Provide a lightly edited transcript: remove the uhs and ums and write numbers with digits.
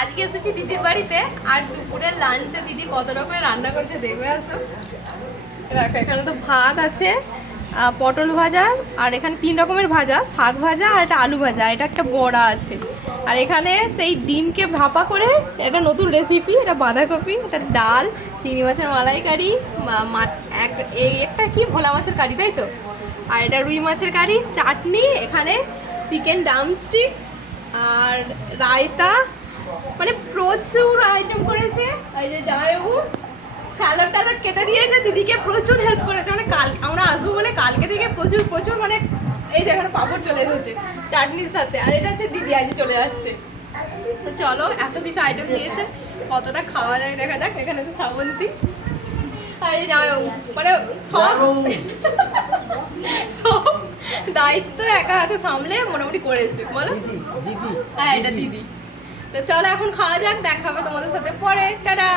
আজকে এসেছি দিদির বাড়িতে, আর দুপুরের লাঞ্চে দিদি কত রকমের রান্না করছে দেখবে। আসো দেখো, এখানে তো ভাত আছে, পটল ভাজা, আর এখানে 3 রকমের ভাজা, শাক ভাজা আর একটা আলু ভাজা, এটা একটা বড়া আছে। আর এখানে সেই ডিমকে ভাপা করে একটা নতুন রেসিপি, এটা বাঁধাকপি, এটা ডাল, চিংড়ি মাছের মালাইকারি, এই একটা কি ভোলা মাছের কারি, তাই তো, আর এটা রুই মাছের কারি, চাটনি, এখানে চিকেন ড্রামস্টিক আর রায়তা, মানে প্রচুর আইটেম করেছে। এই যে জামাইবাবু স্যালাড ট্যালাড কেটে দিয়েছে, দিদিকে প্রচুর হেল্প করেছে, মানে কাল আমরা আসবো বলে কালকে থেকে প্রচুর প্রচুর, মানে এই যে এখানে পাঁপড় চলে এসেছে চাটনির সাথে, আর এটা হচ্ছে দিদি আজ চলে যাচ্ছে। তো চলো, এত কিছু আইটেম দিয়েছে, কতটা খাওয়া যায় দেখা যাক। এখানে তো শ্রাবন্তী আর এই জামাইবাবু, মানে সব সব দায়িত্ব একা হাতে সামলে মোটামুটি করেছে, বলো দিদি। হ্যাঁ, এটা দিদি। তো চলো এখন খাওয়া যাক, দেখা হবে তোমাদের সাথে পরে, টাটা।